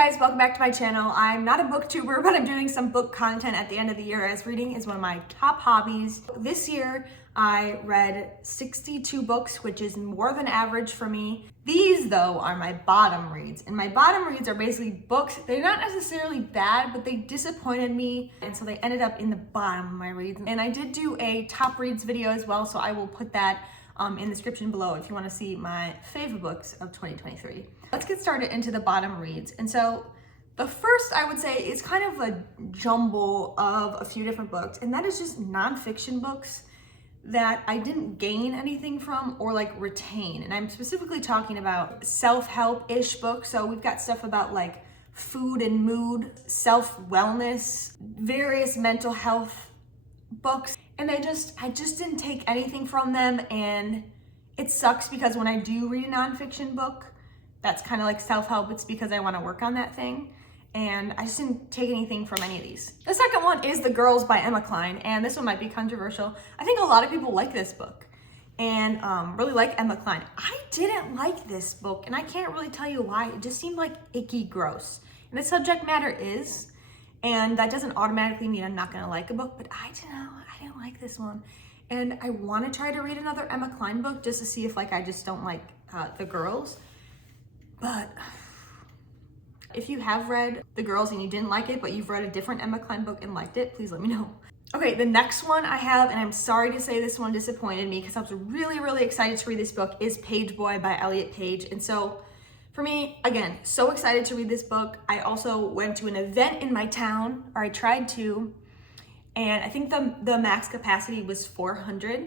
guys, welcome back to my channel. I'm not a booktuber, but I'm doing some book content at the end of the year as reading is one of my top hobbies. This year, I read 62 books, which is more than average for me. These, though, are my bottom reads. And my bottom reads are basically books. They're not necessarily bad, but they disappointed me. And so they ended up in the bottom of my reads. And I did do a top reads video as well, so I will put that in the description below if you want to see my favorite books of 2023. Let's get started into the bottom reads. And so the first, I would say, is kind of a jumble of a few different books, and that is just nonfiction books that I didn't gain anything from or like retain. And I'm specifically talking about self-help-ish books. So we've got stuff about like food and mood, self-wellness, various mental health books. And I just didn't take anything from them, and it sucks because when I do read a nonfiction book that's kind of like self-help, it's because I want to work on that thing, and I just didn't take anything from any of these. The second one is The Girls by Emma Cline, and this one might be controversial. I think a lot of people like this book and really like Emma Cline. I didn't like this book, and I can't really tell you why. It just seemed like icky gross, and the subject matter is, and that doesn't automatically mean I'm not gonna like a book, but I don't know, I didn't like this one. And I wanna try to read another Emma Cline book just to see if like I just don't like The Girls. But if you have read The Girls and you didn't like it, but you've read a different Emma Cline book and liked it, please let me know. Okay, the next one I have, and I'm sorry to say this one disappointed me because I was really, really excited to read this book, is Page Boy by Elliot Page. And so for me, again, so excited to read this book. I also went to an event in my town, or I tried to, and I think the max capacity was 400,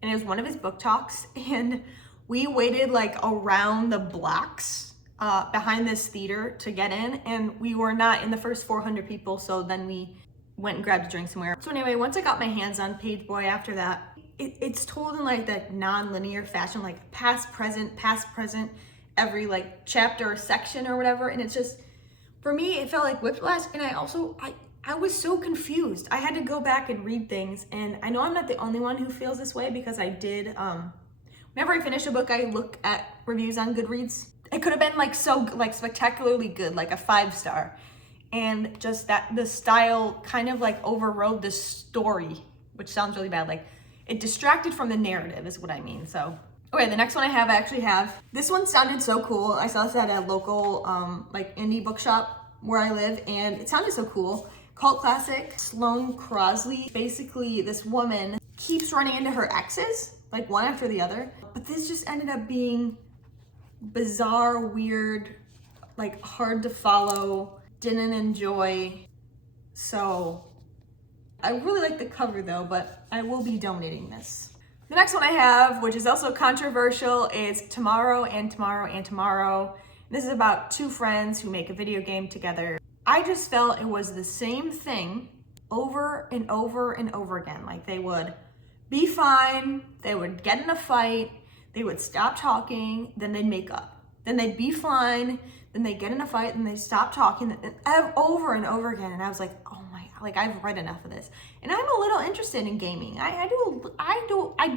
and it was one of his book talks, and we waited like around the blocks behind this theater to get in, and we were not in the first 400 people, so then we went and grabbed a drink somewhere. So anyway, once I got my hands on Page Boy after that, it's told in like that non-linear fashion, like past, present, every like chapter or section or whatever, and it's just, for me, it felt like whiplash, and I was so confused. I had to go back and read things, and I know I'm not the only one who feels this way because I did, whenever I finish a book, I look at reviews on Goodreads. It could have been like so like spectacularly good, like a 5-star, and just that the style kind of like overrode the story, which sounds really bad. Like it distracted from the narrative is what I mean. So okay, the next one I actually have, this one sounded so cool. I saw this at a local like indie bookshop where I live, and it sounded so cool. Cult classic, Sloane Crosley. Basically, this woman keeps running into her exes, like one after the other, but this just ended up being bizarre, weird, like hard to follow, didn't enjoy. So I really like the cover though, but I will be donating this. The next one I have, which is also controversial, is Tomorrow and Tomorrow and Tomorrow. This is about two friends who make a video game together. I just felt it was the same thing over and over and over again. Like they would be fine, they would get in a fight, they would stop talking, then they'd make up. Then they'd be fine, then they'd get in a fight, and they'd stop talking, and over and over again. And I was like, oh my, like I've read enough of this. And I'm a little interested in gaming. I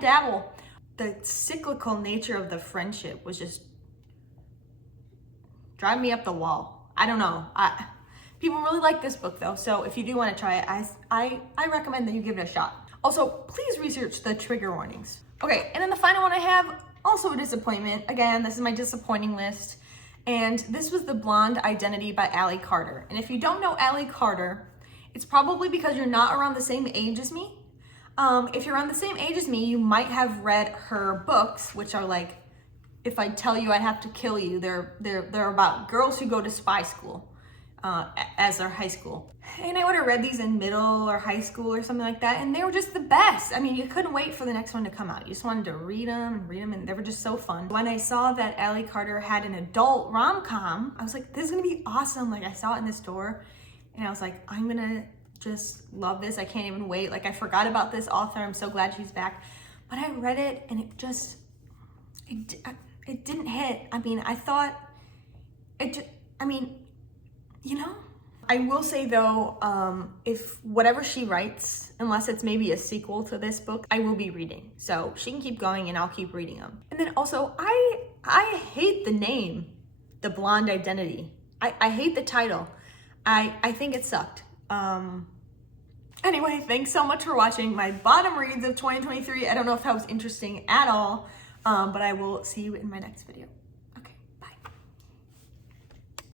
dabble. The cyclical nature of the friendship was just driving me up the wall. I don't know. People really like this book though, so if you do want to try it, I recommend that you give it a shot. Also, please research the trigger warnings. Okay, and then the final one I have, also a disappointment. Again, this is my disappointing list. And this was The Blonde Identity by Ally Carter. And if you don't know Ally Carter, it's probably because you're not around the same age as me. If you're around the same age as me, you might have read her books, which are like, If I Tell You I'd Have to Kill You. They're about girls who go to spy school as their high school. And I would have read these in middle or high school or something like that, and they were just the best. I mean, you couldn't wait for the next one to come out. You just wanted to read them, and they were just so fun. When I saw that Ally Carter had an adult rom-com, I was like, this is gonna be awesome. Like I saw it in the store, and I was like, I'm gonna just love this. I can't even wait. Like I forgot about this author. I'm so glad she's back. But I read it, and it didn't hit. I mean, I thought you know? I will say though, if whatever she writes, unless it's maybe a sequel to this book, I will be reading. So she can keep going and I'll keep reading them. And then also, I hate the name, The Blonde Identity. I hate the title. I think it sucked. Anyway, thanks so much for watching my bottom reads of 2023. I don't know if that was interesting at all, but I will see you in my next video.